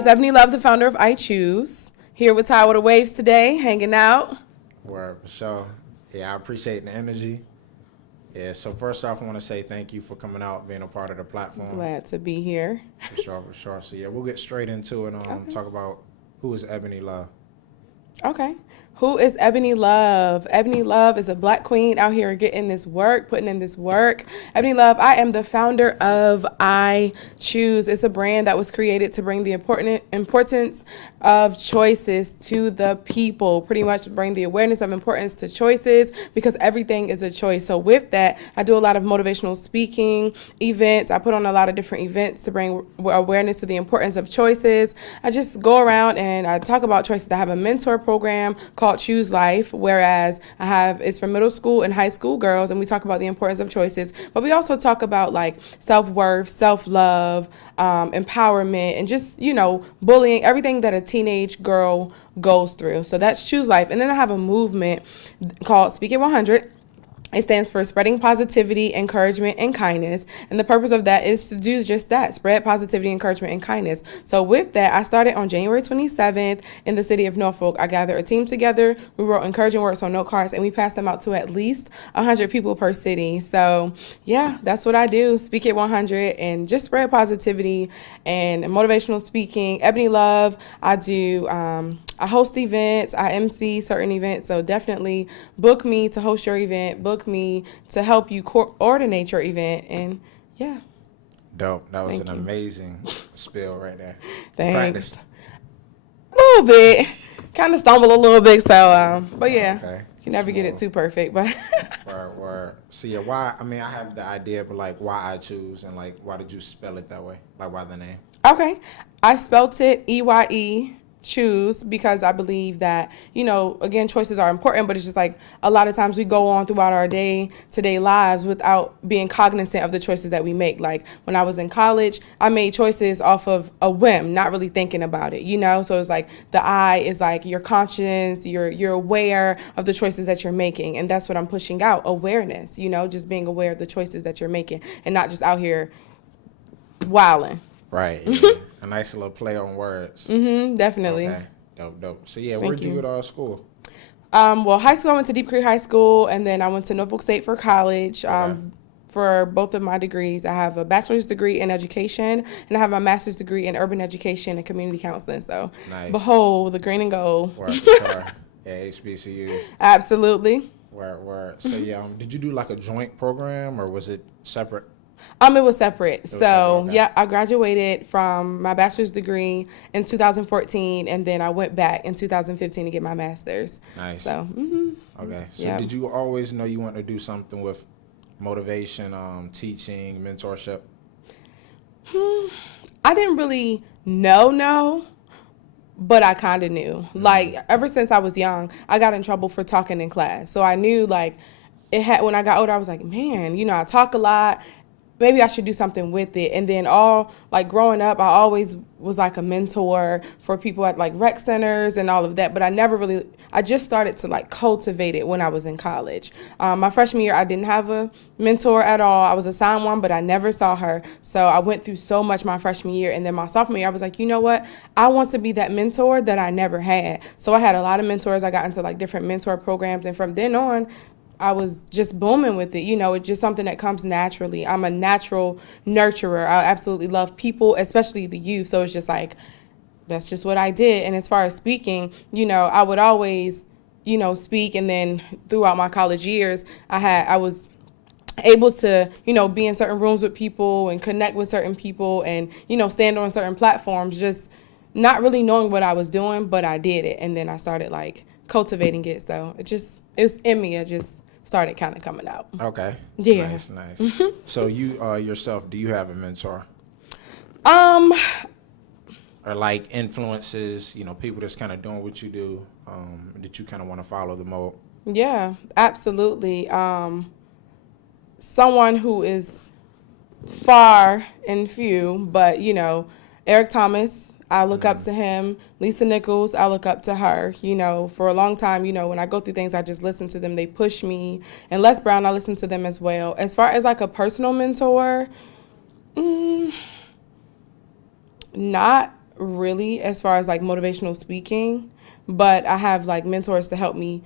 it's Ebony Love, the founder of I Choose. Here with Ty with the Waves today, hanging out. Word, for sure. Yeah, I appreciate the energy. Yeah, so first off, I want to say thank you for coming out, being a part of the platform. Glad to be here. For sure, for sure. So yeah, we'll get straight into it and talk about who is Ebony Love. Okay. Who is Ebony Love? Ebony Love is a black queen out here getting this work, putting in this work. Ebony Love, I am the founder of I Choose. It's a brand that was created to bring the importance of choices to the people, pretty much bring the awareness of importance to choices because everything is a choice. So with that, I do a lot of motivational speaking events. I put on a lot of different events to bring awareness to the importance of choices. I just go around and I talk about choices. I have a mentor program called Choose Life, whereas it's for middle school and high school girls, and we talk about the importance of choices, but we also talk about like self-worth, self-love, empowerment, and just, bullying, everything that a teenage girl goes through. So that's Choose Life. And then I have a movement called Speak It 100. It stands for spreading positivity, encouragement, and kindness. And the purpose of that is to do just that, spread positivity, encouragement, and kindness. So with that, I started on January 27th in the city of Norfolk. I gathered a team together. We wrote encouraging words on note cards, and we passed them out to at least 100 people per city. So yeah, that's what I do, Speak It 100, and just spread positivity and motivational speaking. Ebony Love, I do, I host events, I MC certain events, so definitely book me to host your event, book me to help you coordinate your event, and yeah. Dope. That was an amazing spiel right there. Thanks. Practice. A little bit. Kind of stumble a little bit, so, but yeah. Okay. You can never get it too perfect, but. Word. See, why, I have the idea, but like, why I Choose, and like, why did you spell it that way? Like, why the name? Okay. I spelt it EYE. Choose, because I believe that, again, choices are important, but it's just like a lot of times we go on throughout our day-to-day lives without being cognizant of the choices that we make. Like when I was in college, I made choices off of a whim, not really thinking about it, So it's like the I is like your conscience, you're aware of the choices that you're making, and that's what I'm pushing out, awareness, just being aware of the choices that you're making and not just out here wilding. Right. Yeah. A nice little play on words. Definitely. Okay. Dope. So yeah, where'd you go to school? Well, high school, I went to Deep Creek High School, and then I went to Norfolk State for college. For both of my degrees, I have a bachelor's degree in education, and I have my master's degree in urban education and community counseling. So, nice. Behold, the green and gold. Word, sure. Yeah, HBCUs. Absolutely. Word. So yeah, did you do like a joint program, or was it separate? It was separate. Okay. Yeah, I graduated from my bachelor's degree in 2014, and then I went back in 2015 to get my master's. Nice. So, Okay. So Did you always know you wanted to do something with motivation, teaching, mentorship? I didn't really know, but I kind of knew. Like, ever since I was young, I got in trouble for talking in class. So I knew, like, when I got older, I was like, man, I talk a lot. Maybe I should do something with it. And then growing up, I always was like a mentor for people at like rec centers and all of that. But I just started to like cultivate it when I was in college. My freshman year, I didn't have a mentor at all. I was assigned one, but I never saw her. So I went through so much my freshman year. And then my sophomore year, I was like, you know what? I want to be that mentor that I never had. So I had a lot of mentors. I got into like different mentor programs. And from then on, I was just booming with it. It's just something that comes naturally. I'm a natural nurturer. I absolutely love people, especially the youth. So it's just like, that's just what I did. And as far as speaking, I would always, speak. And then throughout my college years, I was able to, be in certain rooms with people and connect with certain people and, stand on certain platforms, just not really knowing what I was doing, but I did it. And then I started like cultivating it. So it's in me. I just started kind of coming out. Okay. Yeah. Nice. So you yourself, do you have a mentor? Or like influences, people that's kind of doing what you do, that you kind of want to follow the mold? Yeah, absolutely. Someone who is far and few, but Eric Thomas, I look up to him. Lisa Nichols, I look up to her. For a long time, when I go through things, I just listen to them. They push me. And Les Brown, I listen to them as well. As far as like a personal mentor, not really as far as like motivational speaking, but I have like mentors to help me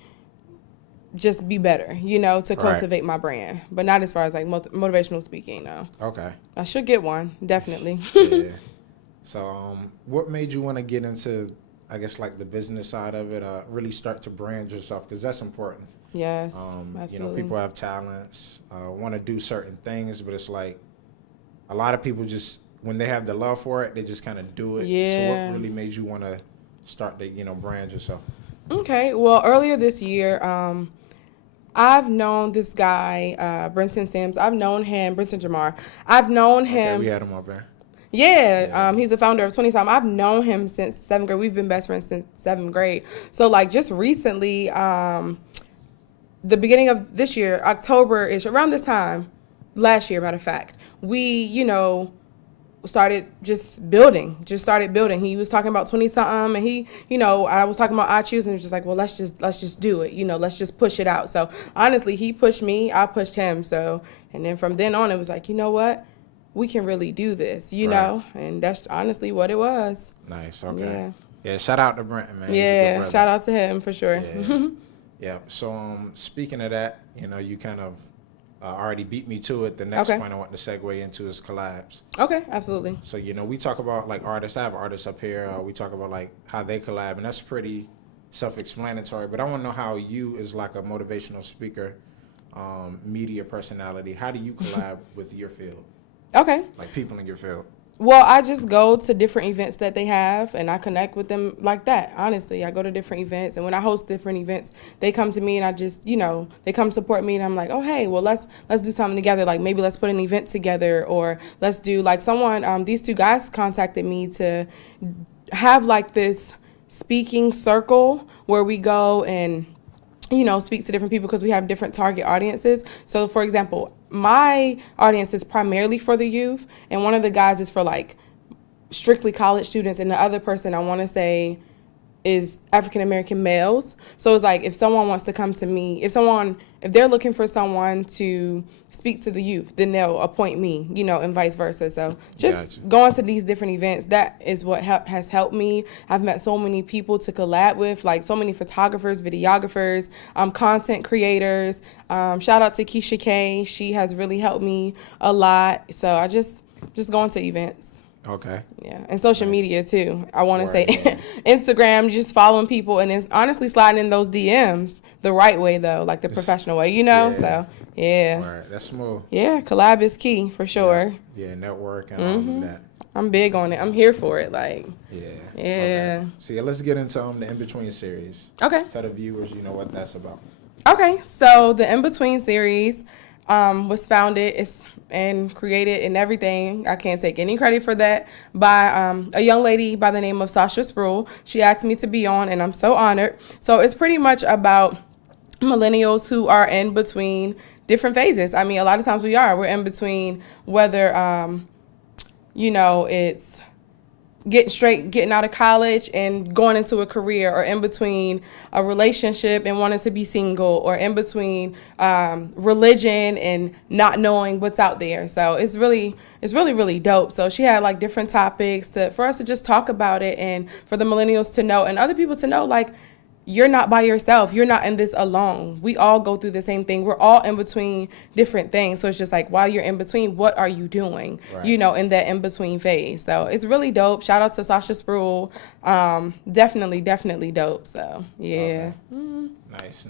just be better, you know, to cultivate my brand, but not as far as like motivational speaking, no. Okay. I should get one, definitely. Yeah. So, what made you want to get into, I guess, like the business side of it, really start to brand yourself? Because that's important. Yes, absolutely. You know, people have talents, want to do certain things, but it's like a lot of people just, when they have the love for it, they just kind of do it. Yeah. So what really made you want to start to, you know, brand yourself? Okay. Well, earlier this year, I've known this guy, Brenton Sims. I've known him, Brenton Jamar. I've known him. Okay, we had him up there. Yeah, he's the founder of 20-Time. I've known him since 7th grade. We've been best friends since 7th grade. So, like, just recently, the beginning of this year, October-ish, around this time, last year, matter of fact, we, you know, started building. He was talking about 20-something, and he, you know, I was talking about I choose, and he was just like, well, let's just do it, you know, let's just push it out. So honestly, he pushed me, I pushed him. So, and then from then on, it was like, you know what, we can really do this, you know, and that's honestly what it was. Nice. Okay. Yeah. Shout out to Brenton, man. Yeah. Shout out to him for sure. Yeah. Yeah. So, speaking of that, you know, you kind of already beat me to it. The next point I want to segue into is collabs. Okay, absolutely. So, you know, we talk about like artists. I have artists up here. We talk about like how they collab, and that's pretty self-explanatory. But I want to know how you, as like a motivational speaker, media personality, how do you collab with your field? Okay. Like people in your field. Well, I just go to different events that they have, and I connect with them like that. Honestly, I go to different events, and when I host different events, they come to me, and I just, you know, they come support me, and I'm like, oh, hey, well, let's do something together. Like maybe let's put an event together, or let's do like someone. These two guys contacted me to have like this speaking circle where we go and, you know, speak to different people because we have different target audiences. So, for example, my audience is primarily for the youth, and one of the guys is for like strictly college students, and the other person I want to say is African American males. So it's like if someone wants to come to me, if they're looking for someone to speak to the youth, then they'll appoint me, you know, and vice versa. So just going to these different events, that is what has helped me. I've met so many people to collab with, like so many photographers, videographers, content creators. Shout out to Keisha K. She has really helped me a lot. So I just going to events. Okay. Yeah, and social media too. I want to say Instagram, just following people, and then honestly sliding in those DMs the right way though, like the professional way, you know. Yeah. So yeah. Right. That's smooth. Yeah, collab is key for sure. Yeah, network and all of that. I'm big on it. I'm here for it. Like. Yeah. Okay. So let's get into the In Between series. Okay. Tell the viewers, you know, what that's about. Okay, so the In Between series was founded and created and everything. I can't take any credit for that. By a young lady by the name of Sasha Sproul. She asked me to be on, and I'm so honored. So it's pretty much about millennials who are in between different phases. I mean, a lot of times we're in between whether, you know, it's getting out of college and going into a career, or in between a relationship and wanting to be single, or in between religion and not knowing what's out there. So it's really dope. So she had like different topics for us to just talk about it, and for the millennials to know and other people to know, like, you're not by yourself. You're not in this alone. We all go through the same thing. We're all in between different things. So it's just like, while you're in between, what are you doing? Right. You know, in that in between phase. So it's really dope. Shout out to Sasha Sproul. Definitely dope. So yeah. Okay. Mm-hmm. Nice.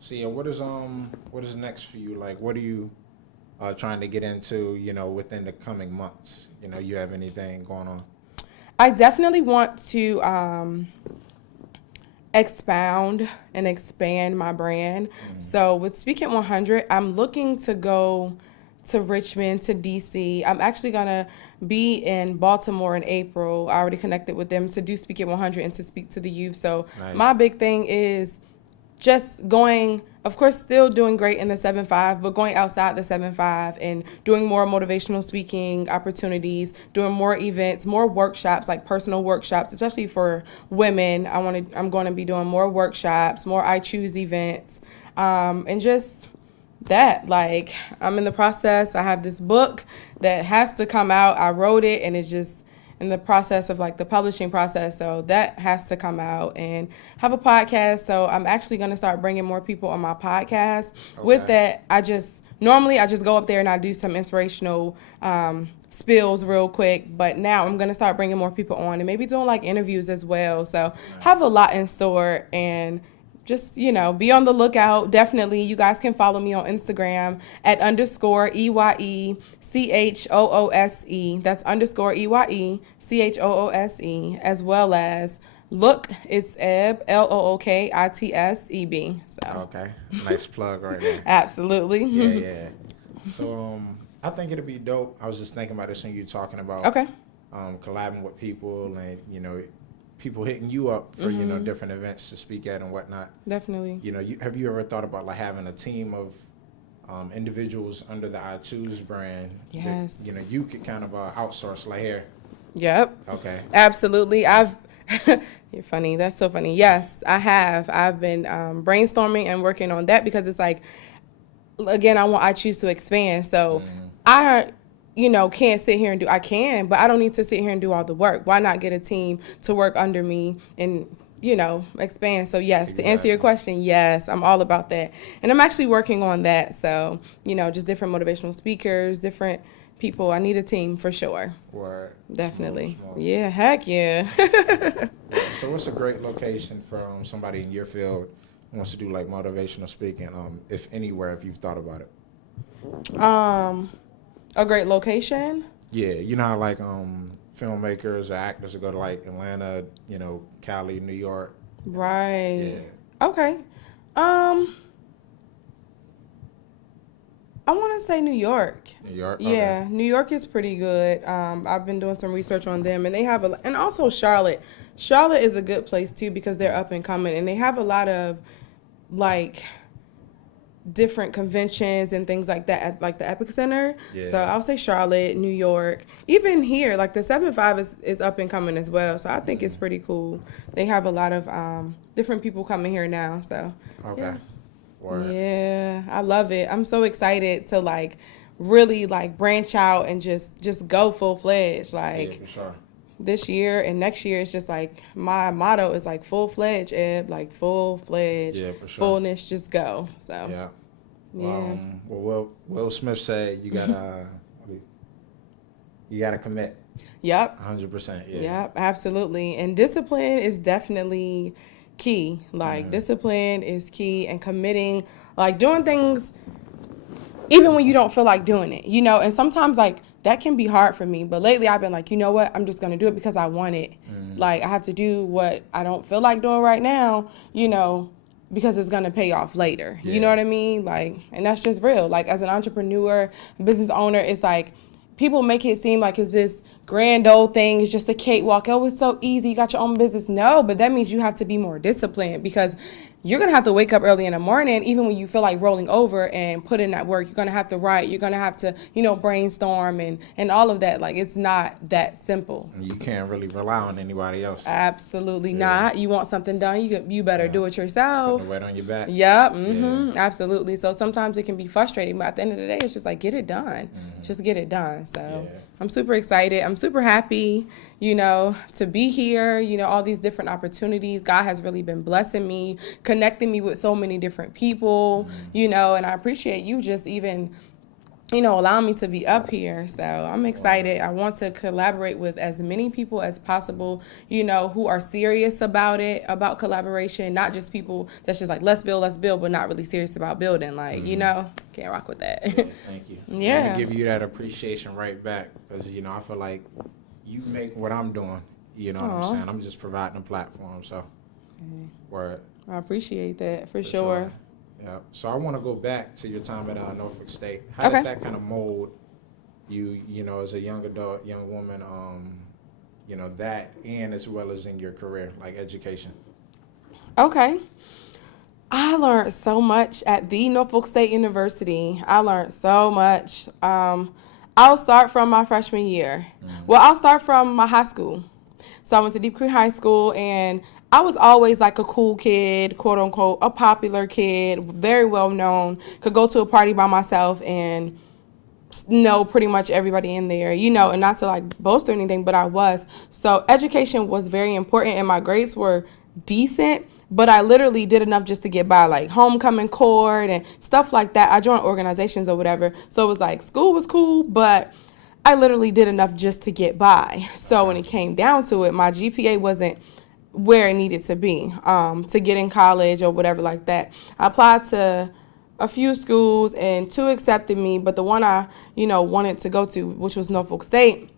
So yeah, what is next for you? Like, what are you trying to get into, you know, within the coming months? You know, you have anything going on? I definitely want to expound and expand my brand. So with Speak It 100, I'm looking to go to Richmond, to DC. I'm actually gonna be in Baltimore in April. I already connected with them to do Speak It 100 and to speak to the youth. So my big thing is just going, of course, still doing great in the 7-5, but going outside the 7-5 and doing more motivational speaking opportunities, doing more events, more workshops, like personal workshops, especially for women. I'm going to be doing more workshops, more I Choose events, and just that. Like, I'm in the process. I have this book that has to come out. I wrote it, and it's in the process of like the publishing process. So that has to come out, and have a podcast. So I'm actually going to start bringing more people on my podcast. Okay. With that, normally I just go up there and I do some inspirational spills real quick, but now I'm going to start bringing more people on and maybe doing like interviews as well. So have a lot in store, and just, be on the lookout. Definitely, you guys can follow me on Instagram at _EYECHOOSE. That's _EYECHOOSE, as well as it's Eb, LOOKITSEB. So. Okay. Nice plug right there. Absolutely. Yeah. So I think it'd be dope. I was just thinking about this when you were talking about collabing with people and, people hitting you up for, different events to speak at and whatnot. Definitely. Have you ever thought about like having a team of individuals under the I Choose brand? Yes. That, you could kind of outsource like here. Yep. Okay. Absolutely. You're funny. That's so funny. Yes, I have. I've been brainstorming and working on that because it's like, again, I choose to expand. So I can't sit here and I can, but I don't need to sit here and do all the work. Why not get a team to work under me and, expand? So yes, To answer your question, yes, I'm all about that. And I'm actually working on that. So, just different motivational speakers, different people. I need a team for sure. Word. Definitely. Smart. Yeah, heck yeah. So what's a great location for somebody in your field who wants to do like motivational speaking, if anywhere, if you've thought about it? A great location? Yeah, how like filmmakers or actors that go to like Atlanta, Cali, New York. Right. Yeah. Okay. I want to say New York. New York? Yeah, Okay. New York is pretty good. I've been doing some research on them, and they have and also Charlotte. Charlotte is a good place too because they're up and coming, and they have a lot of like different conventions and things like that at like the Epic Center. Yeah. So I'll say Charlotte, New York. Even here, like the 7-5 is up and coming as well. So I think it's pretty cool. They have a lot of different people coming here now. So Okay. Yeah. Word. Yeah, I love it. I'm so excited to like really like branch out and just go full fledged. Like Yeah, for sure. this year and next year, it's just like my motto is like full fledged, Eb, like full fledged, Yeah, for sure. fullness, just go. So Yeah. yeah. Well, Will Smith said you gotta commit. Yep. 100%. Yeah. Yep. Absolutely. And discipline is definitely key. Like discipline is key, and committing, like doing things even when you don't feel like doing it, and sometimes like that can be hard for me. But lately I've been like, you know what? I'm just going to do it because I want it. Like I have to do what I don't feel like doing right now, because it's going to pay off later. Yeah. You know what I mean? Like, and that's just real. Like as an entrepreneur, business owner, it's like people make it seem like it's this grand old thing. It's just a cakewalk. Oh, it's so easy. You got your own business. No, but that means you have to be more disciplined because you're going to have to wake up early in the morning, even when you feel like rolling over, and put in that work. You're going to have to write. You're going to have to, brainstorm and all of that. Like, it's not that simple. You can't really rely on anybody else. Absolutely not. You want something done, you better do it yourself. Putting the weight on your back. Yep. Absolutely. So sometimes it can be frustrating, but at the end of the day, it's just like, get it done. Just get it done. So I'm super excited. I'm super happy, to be here, all these different opportunities. God has really been blessing me, connecting me with so many different people, and I appreciate you just even, allowing me to be up here. So I'm excited. I want to collaborate with as many people as possible, who are serious about it, about collaboration, not just people that's just like, let's build, but not really serious about building. Like, can't rock with that. Yeah, thank you. Yeah. I'm gonna give you that appreciation right back because, I feel like you make what I'm doing. You know what I'm saying? I'm just providing a platform. So, word. I appreciate that for sure. Yeah. So I want to go back to your time at Norfolk State. How did that kind of mold you, as a young adult, young woman, that and as well as in your career, like education? Okay. I learned so much at the Norfolk State University. I learned so much. I'll start from my freshman year. Well, I'll start from my high school. So I went to Deep Creek High School, and I was always like a cool kid, quote unquote, a popular kid, very well known, could go to a party by myself and know pretty much everybody in there, you know, and not to like boast or anything, but I was. So education was very important, and my grades were decent, but I literally did enough just to get by, like homecoming court and stuff like that. I joined organizations or whatever. So it was like school was cool, but I literally did enough just to get by. So when it came down to it, my GPA wasn't where it needed to be to get in college or whatever like that. I applied to a few schools and 2 accepted me, but the one I, you know, wanted to go to, which was Norfolk State,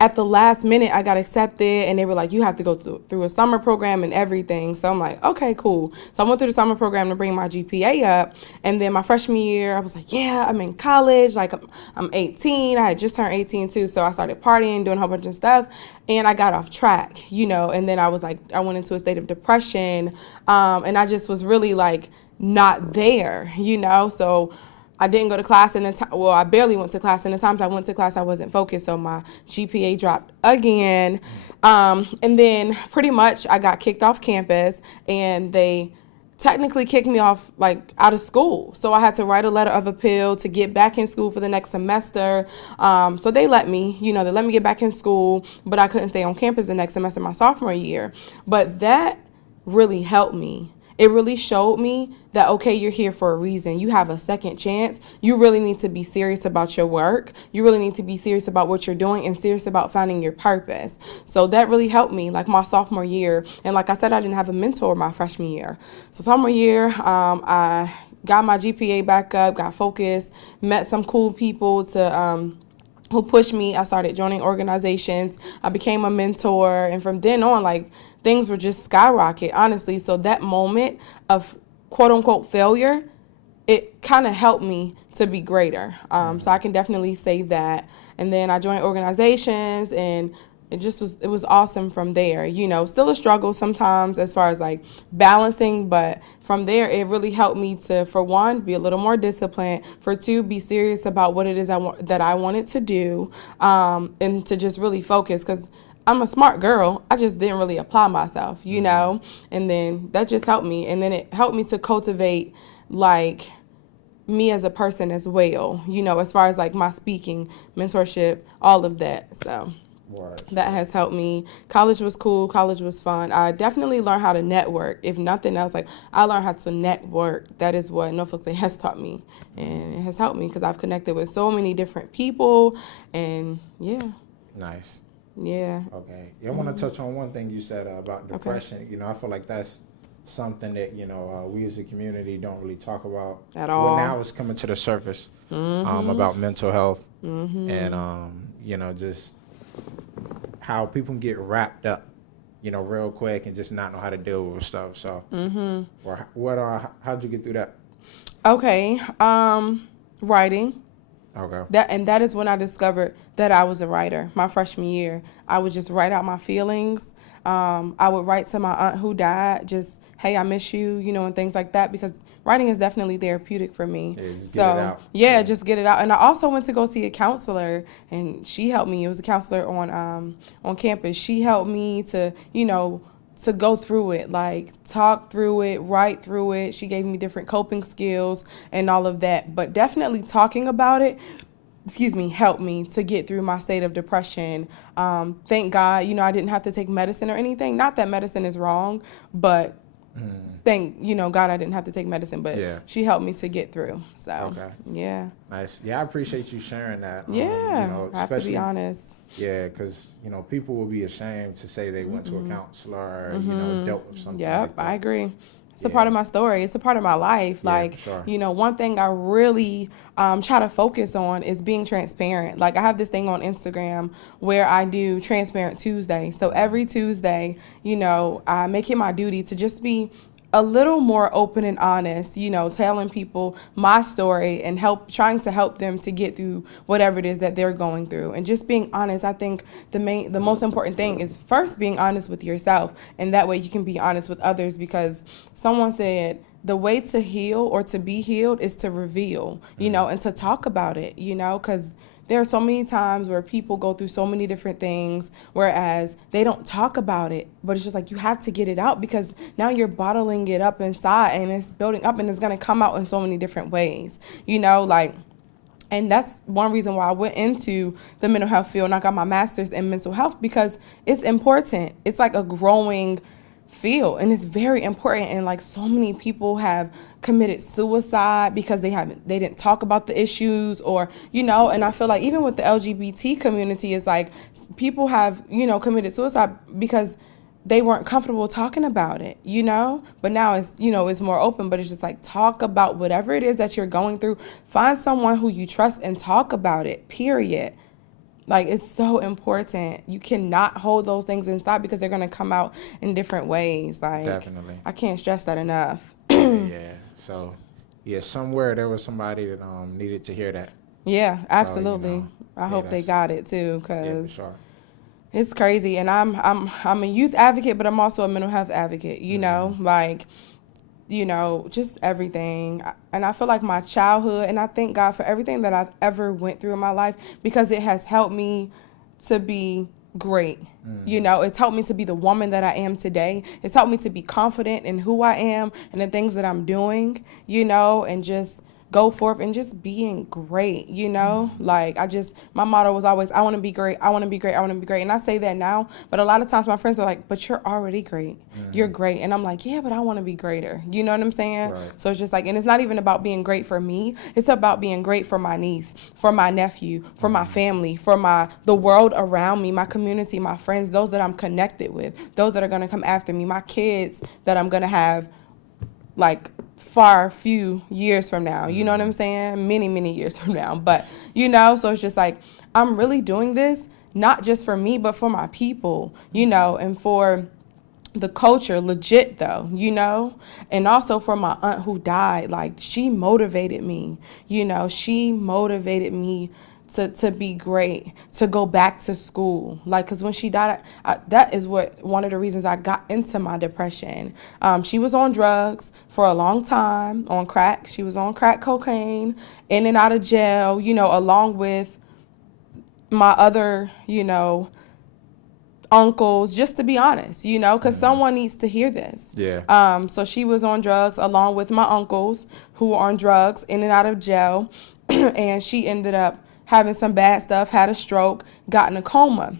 at the last minute I got accepted, and they were like, you have to go through a summer program and everything. So I'm like, okay, cool. So I went through the summer program to bring my GPA up, and then my freshman year I was like, yeah, I'm in college, like I'm 18. I had just turned 18 too, so I started partying, doing a whole bunch of stuff, and I got off track, you know, and then I was like, I went into a state of depression, and I just was really like not there, you know. So I didn't go to class, and I barely went to class, and the times I went to class I wasn't focused, so my GPA dropped again, and then pretty much I got kicked off campus, and they technically kicked me off like out of school, so I had to write a letter of appeal to get back in school for the next semester. So they let me, you know, they let me get back in school, but I couldn't stay on campus the next semester, my sophomore year. But that really helped me. It really showed me that, okay, you're here for a reason. You have a second chance. You really need to be serious about your work. You really need to be serious about what you're doing and serious about finding your purpose. So that really helped me, like my sophomore year. And like I said, I didn't have a mentor my freshman year. So sophomore year, I got my GPA back up, got focused, met some cool people who pushed me. I started joining organizations. I became a mentor. And from then on, like, things were just skyrocket, honestly. So that moment of quote unquote failure, it kind of helped me to be greater. So I can definitely say that. And then I joined organizations, and it was awesome from there. You know, still a struggle sometimes as far as like balancing, but from there it really helped me to, for one, be a little more disciplined, for two, be serious about what it is that I wanted to do, and to just really focus, because I'm a smart girl. I just didn't really apply myself, you know, and then that just helped me. And then it helped me to cultivate like me as a person as well, you know, as far as like my speaking, mentorship, all of that. So that has helped me. College was cool. College was fun. I definitely learned how to network. If nothing else, like I learned how to network. That is what Norfolk State has taught me. And it has helped me because I've connected with so many different people. And yeah. Nice. Yeah. Okay. Yeah, I want to touch on one thing you said about depression. Okay. You know, I feel like that's something that, you know, we as a community don't really talk about at all. But now it's coming to the surface about mental health and, you know, just how people can get wrapped up, you know, real quick and just not know how to deal with stuff. So how'd you get through that? Okay. Writing. Okay. That is when I discovered that I was a writer. My freshman year, I would just write out my feelings. I would write to my aunt who died, just, hey, I miss you, you know, and things like that, because writing is definitely therapeutic for me. Yeah, just get it out. And I also went to go see a counselor, and she helped me. It was a counselor on campus. She helped me to, you know, to go through it, like talk through it, write through it. She gave me different coping skills and all of that. But definitely talking about it, helped me to get through my state of depression. Thank God, you know, I didn't have to take medicine or anything. Not that medicine is wrong, but thank, you know, God, I didn't have to take medicine, but she helped me to get through. So, yeah. Nice. Yeah, I appreciate you sharing that. Yeah, you know, I have to be honest. Yeah, because, you know, people will be ashamed to say they went to a counselor or, you know, dealt with something like that. I agree. It's a part of my story. It's a part of my life. Like, you know, one thing I really try to focus on is being transparent. Like, I have this thing on Instagram where I do Transparent Tuesday. So every Tuesday, you know, I make it my duty to just be a little more open and honest, you know, telling people my story and trying to help them to get through whatever it is that they're going through. And just being honest, I think the most important thing is first being honest with yourself, and that way you can be honest with others, because someone said the way to heal or to be healed is to reveal, you know, and to talk about it, you know, because there are so many times where people go through so many different things, whereas they don't talk about it. But it's just like you have to get it out, because now you're bottling it up inside and it's building up and it's going to come out in so many different ways. You know, like And that's one reason why I went into the mental health field and I got my master's in mental health, because it's important. It's like a growing field, and it's very important. And like so many people have committed suicide because they didn't talk about the issues, or, you know, and I feel like even with the LGBT community, it's like people have, you know, committed suicide because they weren't comfortable talking about it, you know? But now it's, you know, it's more open, but it's just like, talk about whatever it is that you're going through. Find someone who you trust and talk about it, period. Like, it's so important. You cannot hold those things inside because they're going to come out in different ways. Like, definitely. I can't stress that enough. Yeah. So, yeah, somewhere there was somebody that needed to hear that. Yeah, absolutely. So, you know, I hope they got it too, because sure. It's crazy. And I'm a youth advocate, but I'm also a mental health advocate, you know, like, you know, just everything. And I feel like my childhood, and I thank God for everything that I've ever went through in my life, because it has helped me to be great. You know, it's helped me to be the woman that I am today. It's helped me to be confident in who I am and the things that I'm doing, you know, and just go forth and just being great, you know? Like, my motto was always, I want to be great, I want to be great, I want to be great. And I say that now, but a lot of times my friends are like, but you're already great. You're great. And I'm like, yeah, but I want to be greater. You know what I'm saying? Right. So it's just like, and it's not even about being great for me. It's about being great for my niece, for my nephew, for my family, for the world around me, my community, my friends, those that I'm connected with, those that are going to come after me, my kids that I'm going to have, like, few years from now, you know what I'm saying? Many years from now. But, you know, so it's just like, I'm really doing this, not just for me, but for my people, you know, and for the culture, legit though, you know, and also for my aunt who died. Like, she motivated me, you know, she motivated me to be great, to go back to school. Like, because when she died, that is one of the reasons I got into my depression. She was on drugs for a long time, on crack. She was on crack cocaine, in and out of jail, you know, along with my other, you know, uncles, just to be honest, you know, because someone needs to hear this. Yeah. So she was on drugs along with my uncles who were on drugs, in and out of jail. And she ended up having some bad stuff, had a stroke, got in a coma.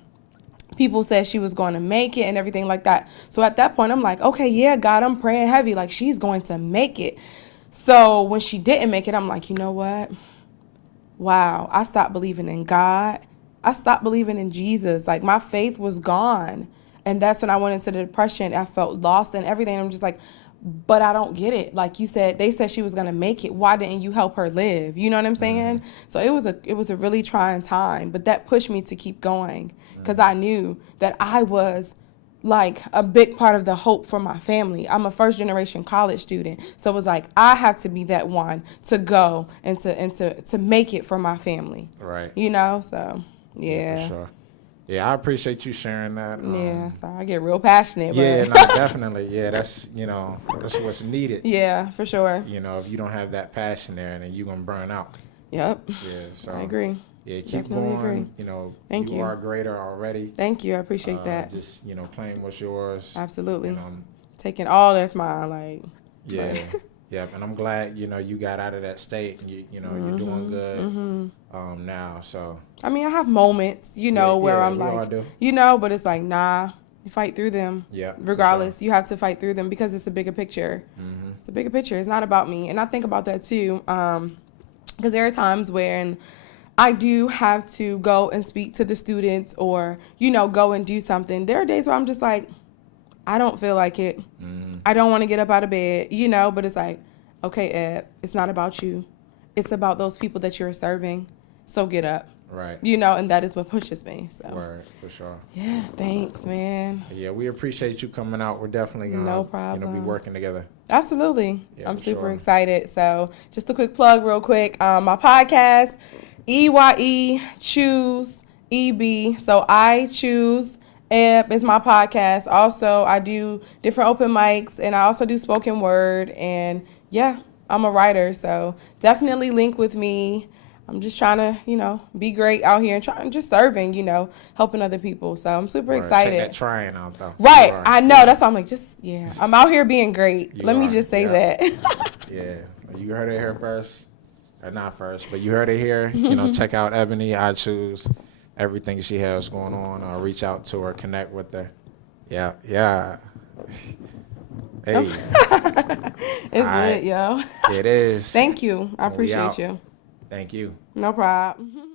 People said she was going to make it and everything like that. So at that point, I'm like, okay, yeah, God, I'm praying heavy. Like, she's going to make it. So when she didn't make it, I'm like, you know what? Wow, I stopped believing in God. I stopped believing in Jesus. Like, my faith was gone. And that's when I went into the depression. I felt lost and everything. I'm just like, but I don't get it. Like you said, they said she was going to make it. Why didn't you help her live? You know what I'm saying? So it was a really trying time, but that pushed me to keep going, because I knew that I was like a big part of the hope for my family. I'm a first generation college student. So it was like, I have to be that one to go and to make it for my family. Right. You know? So yeah. For sure. Yeah, I appreciate you sharing that. Yeah, so I get real passionate. Yeah, but no, definitely. Yeah, that's what's needed. Yeah, for sure. You know, if you don't have that passion there, then you're going to burn out. Yep. Yeah, so. I agree. Yeah, keep Definitely going. agree. You know, Thank you. are greater already. Thank you. I appreciate that. Just, you know, claim what's yours. Absolutely. And, taking all that's mine, like. Yeah. Yep, and I'm glad, you know, you got out of that state and you know, you're doing good now, so. I mean, I have moments, you know, where I'm like, you know, but it's like, nah, you fight through them. Yeah. Regardless, you have to fight through them because it's a bigger picture. It's a bigger picture. It's not about me. And I think about that too, because there are times when I do have to go and speak to the students or, you know, go and do something. There are days where I'm just like, I don't feel like it. I don't want to get up out of bed, you know, but it's like, okay, Eb, it's not about you. It's about those people that you're serving. So get up. Right. You know, and that is what pushes me. So. Word, for sure. Yeah, thanks, man. Yeah, we appreciate you coming out. We're definitely going to be working together. Absolutely. Yeah, I'm super excited. So just a quick plug real quick. My podcast, EYE Choose EB. So I Choose Eb is my podcast. Also, I do different open mics, and I also do spoken word. And yeah, I'm a writer, so definitely link with me. I'm just trying to, you know, be great out here and just serving, you know, helping other people. So I'm super excited. Check that trying out though. Right, I know. That's why I'm like, I'm out here being great. Let me just say that. Yeah, you heard it here first. Or not first, but you heard it here. You know, check out Ebony. I choose everything she has going on. Reach out to her, connect with her. Yeah. Hey. It's lit, yo. It is. Thank you. I appreciate you. Thank you. No problem.